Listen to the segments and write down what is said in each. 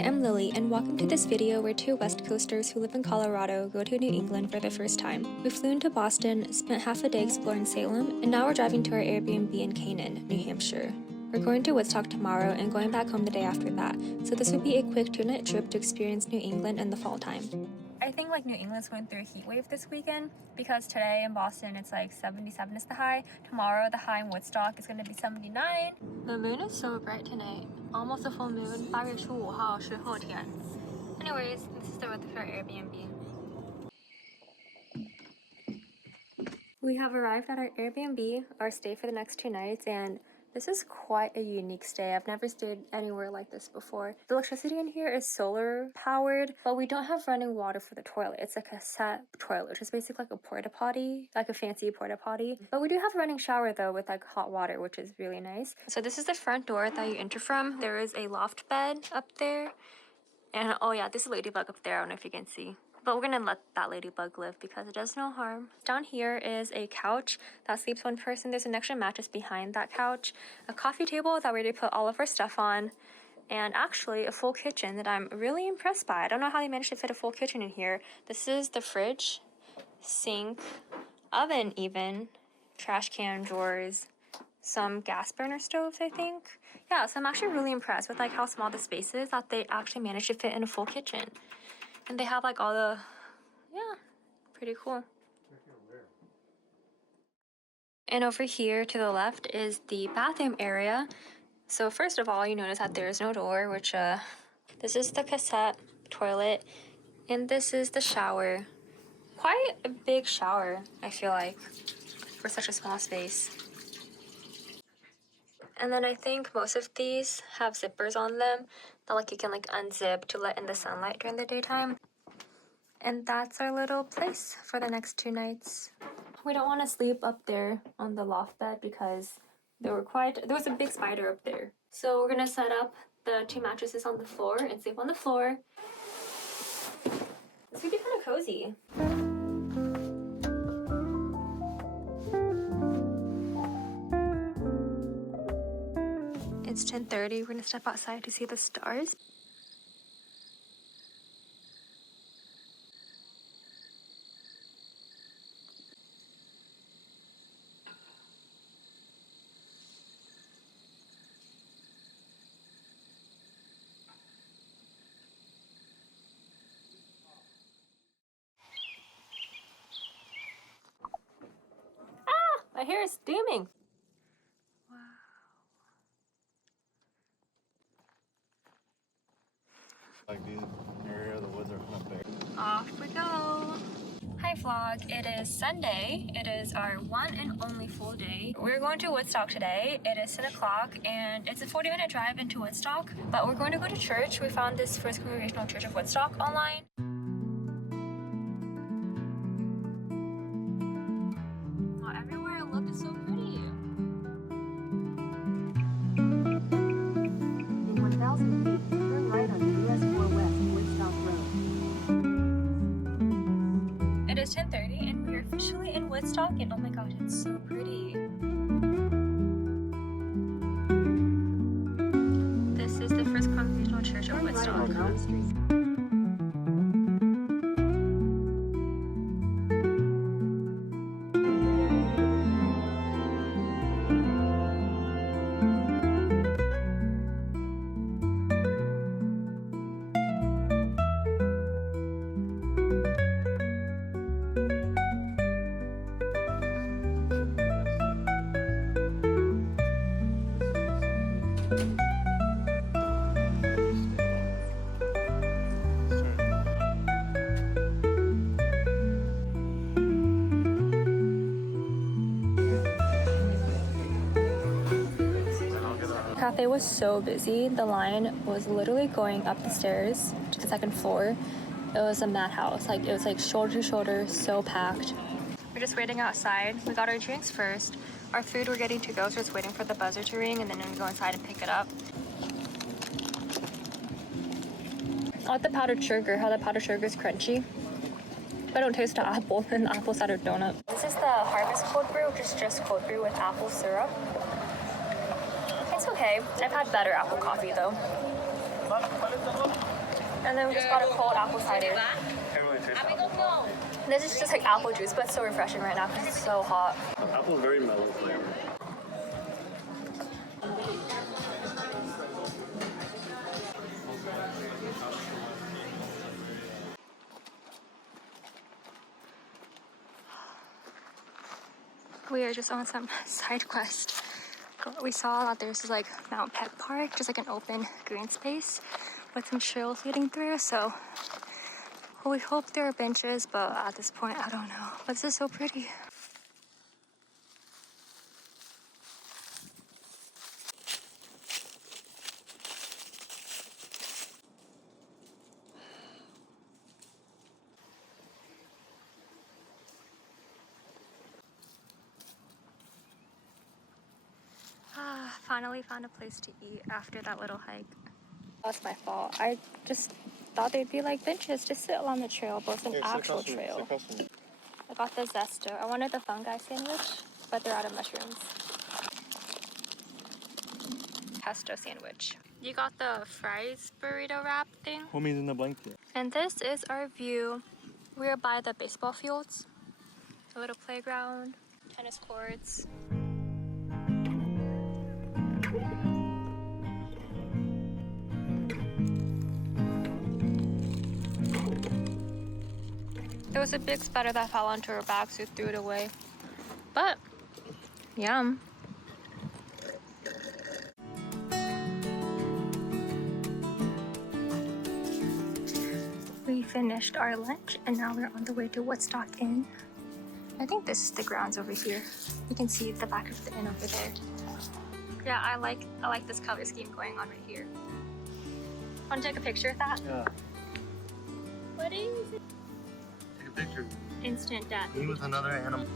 I'm Lily, and welcome to this video where two West Coasters who live in Colorado go to New England for the first time. We flew into Boston, spent half a day exploring Salem, and now we're driving to our Airbnb in Canaan, New Hampshire. We're going to Woodstock tomorrow and going back home the day after that, so this would be a quick 2-night trip to experience New England in the fall time. I think New England's going through a heat wave this weekend because today in Boston it's 77 is the high. Tomorrow the high in Woodstock is going to be 79. The moon is so bright tonight. Almost a full moon. 8月15号是后天. Anyways, this is the weather for our Airbnb. We have arrived at our Airbnb, our stay for the next 2 nights, and this is quite a unique stay. I've never stayed anywhere like this before. The electricity in here is solar powered, but we don't have running water for the toilet. It's like a set toilet, which is basically like a porta potty, like a fancy porta potty. But we do have a running shower though with hot water, which is really nice. So this is the front door that you enter from. There is a loft bed up there. And oh yeah, there's a ladybug up there. I don't know if you can see. But we're gonna let that ladybug live because it does no harm. Down here is a couch that sleeps one person. There's an extra mattress behind that couch, a coffee table that we're ready to put all of our stuff on, and actually a full kitchen that I'm really impressed by. I don't know how they managed to fit a full kitchen in here. This is the fridge, sink, oven even, trash can, drawers, some gas burner stoves, I think. Yeah, so I'm actually really impressed with how small the space is that they actually managed to fit in a full kitchen. And they have all the, yeah, pretty cool. And over here to the left is the bathroom area. So first of all, you notice that there is no door, which, this is the cassette toilet, and this is the shower. Quite a big shower, I feel like, for such a small space. And then I think most of these have zippers on them that you can unzip to let in the sunlight during the daytime. And that's our little place for the next 2 nights. We don't want to sleep up there on the loft bed because there was a big spider up there. So we're gonna set up the 2 mattresses on the floor and sleep on the floor. This would be kind of cozy. It's 10:30. We're gonna step outside to see the stars. My hair is steaming. Wow. The area, the woods are kind of big. Off we go. Hi vlog, it is Sunday. It is our one and only full day. We're going to Woodstock today. It is 10 o'clock and it's a 40-minute drive into Woodstock, but we're going to go to church. We found this First Congregational Church of Woodstock online. Oh, everywhere I look is so pretty. In 1,000 feet, turn right on US 4 West Woodstock Road. It is 10:30 and we're officially in Woodstock, and oh my gosh, it's so pretty. This is the First Congregational Church of Woodstock. Right on Elm Street. The cafe was so busy. The line was literally going up the stairs to the 2nd floor. It was a madhouse. It was shoulder to shoulder, so packed. We're just waiting outside. We got our drinks first. Our food we're getting to go, so just waiting for the buzzer to ring and then we go inside and pick it up. I like the powdered sugar, how the powdered sugar is crunchy. I don't taste the apple and the apple cider donut. This is the Harvest cold brew, which is just cold brew with apple syrup. It's okay. I've had better apple coffee though. And then we just got a cold apple cider. This is just like apple juice, but it's so refreshing right now because it's so hot. Apple is very mellow flavor. We are just on some side quest. We saw that there's like Mount Peck Park, just like an open green space with some trails leading through. So we hope there are benches, but at this point, I don't know. But this is so pretty. Finally found a place to eat after that little hike. That's my fault. I just thought they'd be like benches to sit along the trail, but it's an actual trail. I got the zester. I wanted the fungi sandwich, but they're out of mushrooms. Pesto sandwich. You got the fries burrito wrap thing? Homie's in the blanket. And this is our view. We're by the baseball fields. A little playground, tennis courts. There was a big spider that fell onto her back, so we threw it away. But, yum. We finished our lunch and now we're on the way to Woodstock Inn. I think this is the grounds over here. You can see the back of the inn over there. Yeah, I like this color scheme going on right here. Want to take a picture of that? Yeah. What is it? Take a picture. Instant death. Me with another animal.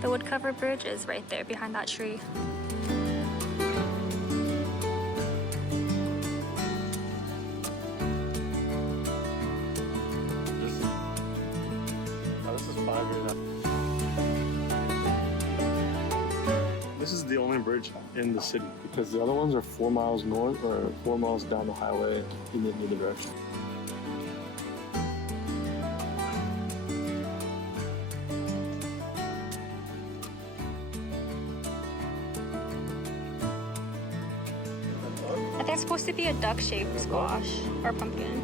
The wood cover bridge is right there behind that tree. This is 5 years out. This is the only bridge in the city because the other ones are 4 miles north or 4 miles down the highway in the other direction. I think it's supposed to be a duck-shaped squash or pumpkin.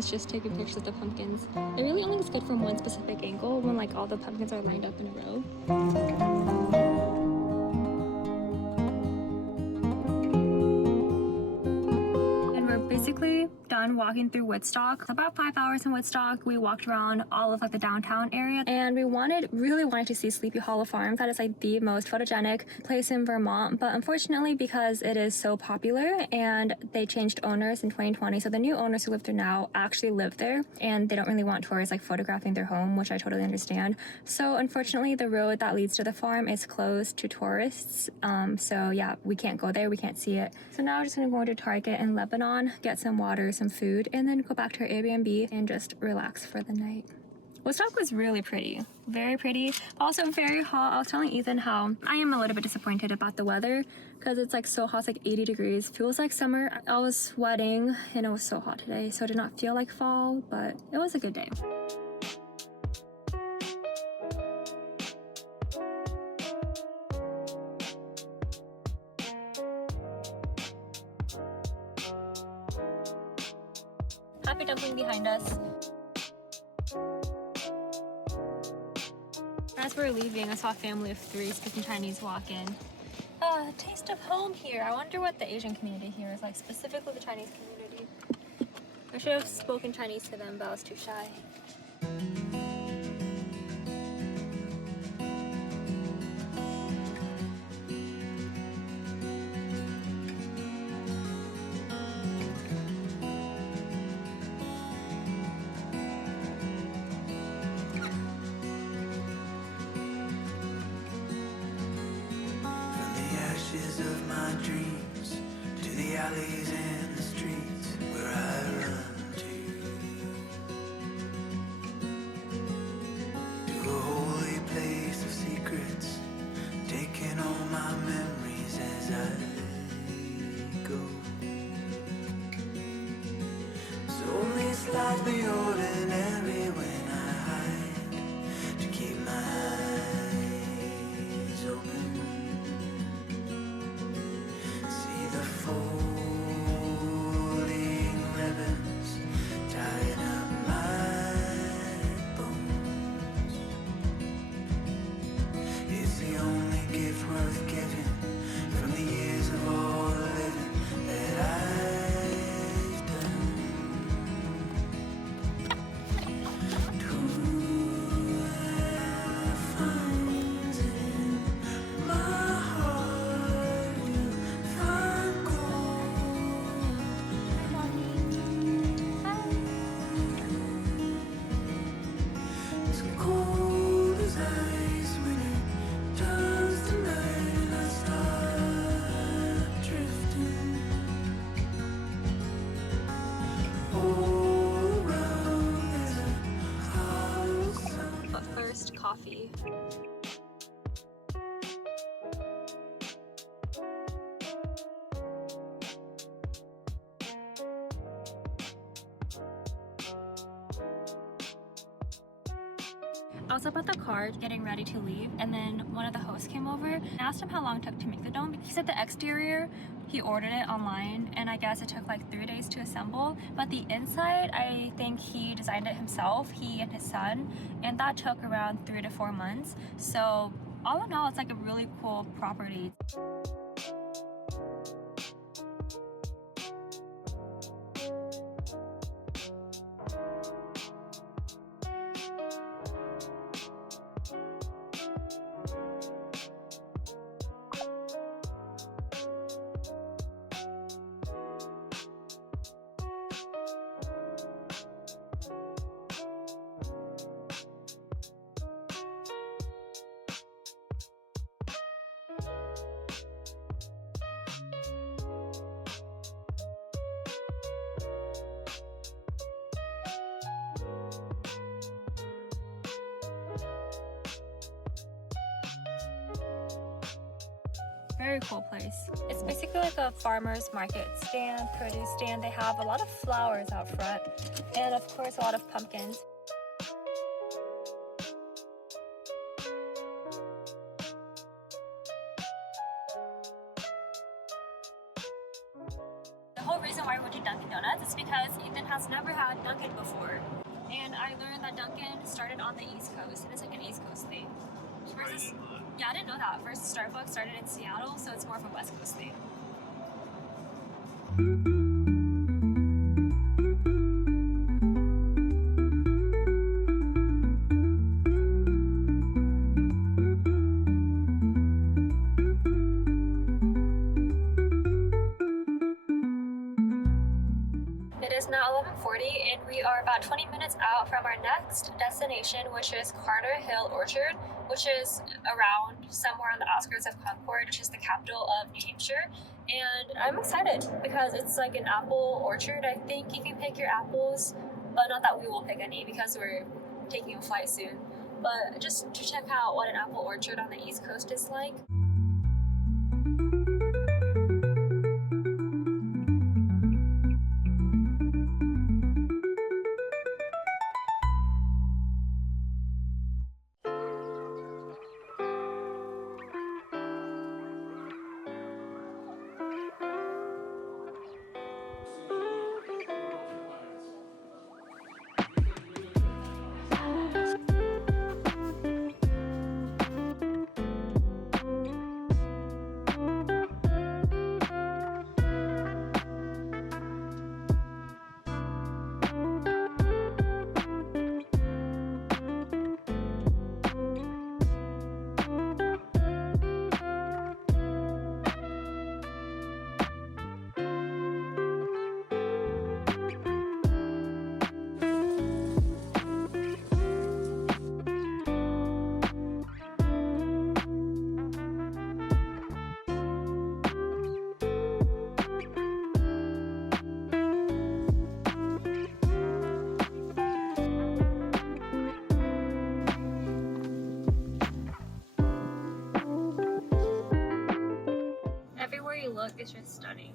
is just taking pictures of the pumpkins. It really only is good from one specific angle when like all the pumpkins are lined up in a row. Basically done walking through Woodstock. About 5 hours in Woodstock. We walked around all of like the downtown area, and we really wanted to see Sleepy Hollow Farm. That is like the most photogenic place in Vermont, but unfortunately, because it is so popular and they changed owners in 2020, so the new owners who live there now actually live there, and they don't really want tourists like photographing their home, which I totally understand. So unfortunately, the road that leads to the farm is closed to tourists. So yeah, we can't go there, we can't see it. So now we're just gonna go to Target in Lebanon, get some water, some food, and then go back to our Airbnb and just relax for the night. Woodstock was really pretty, very pretty, also very hot. I was telling Ethan how I am a little bit disappointed about the weather because it's like so hot, it's like 80 degrees, feels like summer. I was sweating and it was so hot today, so it did not feel like fall, but it was a good day. Happy Dumpling behind us. As we're leaving, I saw a family of 3 speaking Chinese walk in. Taste of home here. I wonder what the Asian community here is like, specifically the Chinese community. I should have spoken Chinese to them, but I was too shy. Of my dreams to the alleys and the streets where I run to a holy place of secrets, taking all my memories as I go. So only slightly ordinary when I hide to keep my eyes open. Coffee. I was up at the car getting ready to leave, and then one of the hosts came over and asked him how long it took to make the dome. He said the exterior, he ordered it online, and I guess it took like 3 days to assemble, but the inside, I think he designed it himself, he and his son, and that took around 3 to 4 months. So all in all, it's like a really cool property. Very cool place. It's basically like a farmer's market stand, produce stand. They have a lot of flowers out front, and of course a lot of pumpkins. The whole reason why we went to Dunkin' Donuts is because Ethan has never had Dunkin' before. And I learned that Dunkin' started on the East Coast, and it's like an East Coast thing. Versus, yeah, I didn't know that. First, Starbucks started in Seattle, so it's more of a West Coast thing. It is now 11:40 and we are about 20 minutes out from our next destination, which is Carter Hill Orchard, which is around somewhere on the outskirts of Concord, which is the capital of New Hampshire. And I'm excited because it's like an apple orchard. I think you can pick your apples, but not that we will pick any because we're taking a flight soon. But just to check out what an apple orchard on the East Coast is like. Everywhere you look, it's just stunning.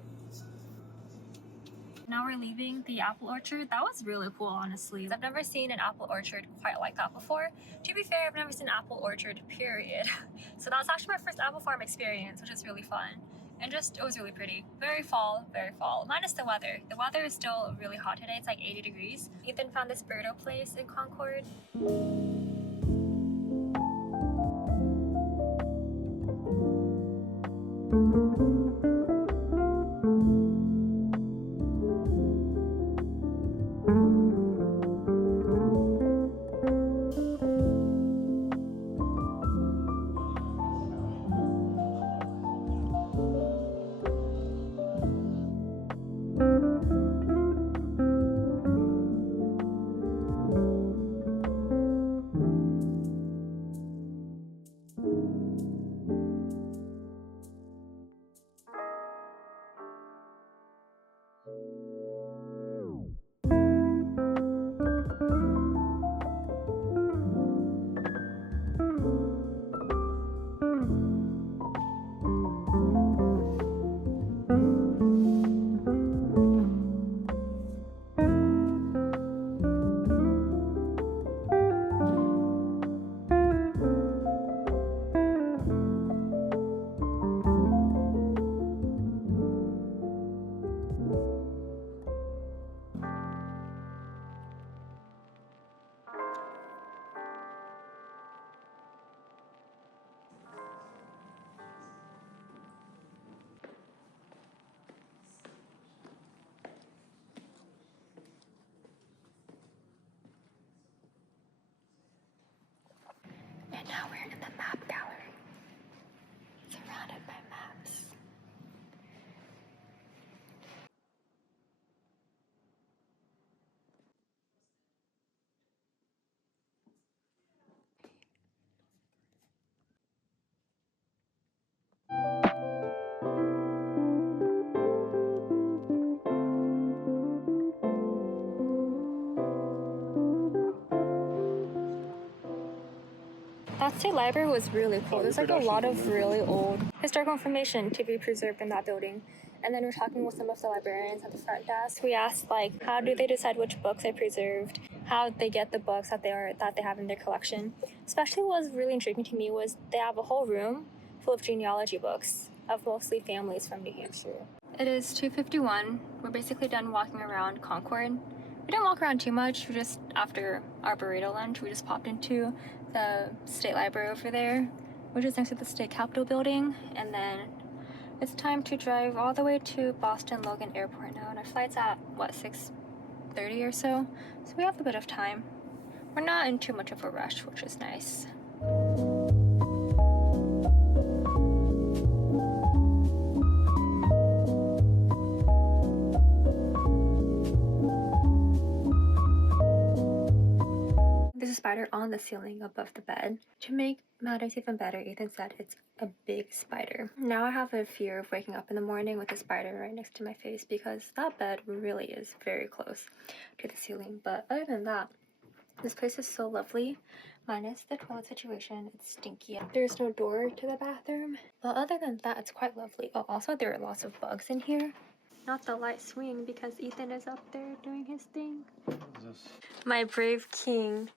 Now we're leaving the apple orchard. That was really cool, honestly. I've never seen an apple orchard quite like that before. To be fair, I've never seen an apple orchard, period. So that was actually my first apple farm experience, which is really fun. And just, it was really pretty. Very fall, minus the weather. The weather is still really hot today. It's like 80 degrees. Ethan found this burrito place in Concord. And now we're in the map gallery, surrounded by maps. That state library was really cool. There's like a lot of really old historical information to be preserved in that building. And then we're talking with some of the librarians at the front desk. We asked like, how do they decide which books are preserved? How they get the books that they have in their collection? Especially what was really intriguing to me was they have a whole room full of genealogy books. of mostly families from New Hampshire. It is 2:51. We're basically done walking around Concord. We didn't walk around too much. We just, after our burrito lunch, we just popped into the state library over there, which is next to the state capitol building, and then it's time to drive all the way to Boston Logan Airport now, and our flight's at, what, 6:30 or so? So we have a bit of time. We're not in too much of a rush, which is nice. There's a spider on the ceiling above the bed. To make matters even better, Ethan said it's a big spider. Now I have a fear of waking up in the morning with a spider right next to my face because that bed really is very close to the ceiling. But other than that, this place is so lovely, minus the toilet situation. It's stinky. There's no door to the bathroom. But other than that, it's quite lovely. Oh, also there are lots of bugs in here. Not the light swing because Ethan is up there doing his thing. My brave king.